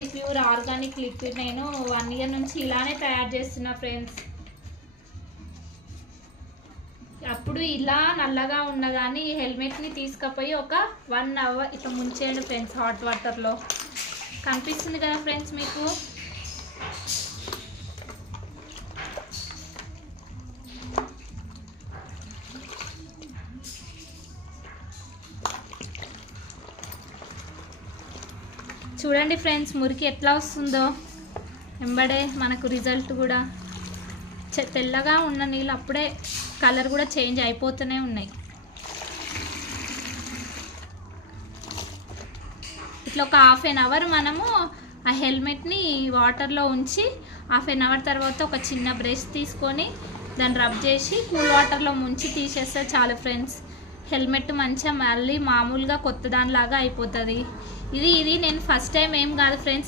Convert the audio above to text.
Pure organic liquid నేను 1 year నుంచి ఇలానే తయారు చేస్తున్నా ఫ్రెండ్స్. అప్పుడు ఇలా నల్లగా ఉన్నదాన్ని ఈ హెల్మెట్ని తీసుకుపోయి ఒక 1 అవర్ ఇట్లా ముంచేయండి ఫ్రెండ్స్ హాట్ వాటర్లో. కనిపిస్తుంది కదా ఫ్రెండ్స్ మీకు. చూడండి ఫ్రెండ్స్ మురికి ఎట్లా వస్తుందో వెంబడే మనకు రిజల్ట్ కూడా. తెల్లగా ఉన్న నీళ్ళు అప్పుడే కలర్ కూడా చేంజ్ అయిపోతూనే ఉన్నాయి. ఇట్లా ఒక 1/2 అవర్ మనము ఆ హెల్మెట్ని వాటర్లో ఉంచి 1/2 అవర్ తర్వాత ఒక చిన్న బ్రష్ తీసుకొని దాన్ని రబ్ చేసి కూల్ వాటర్లో ముంచి తీసేస్తే చాలు ఫ్రెండ్స్. హెల్మెట్ మంచిగా మళ్ళీ మామూలుగా కొత్త దానిలాగా అయిపోతుంది. ఇది నేను ఫస్ట్ టైం ఏం కాదు ఫ్రెండ్స్.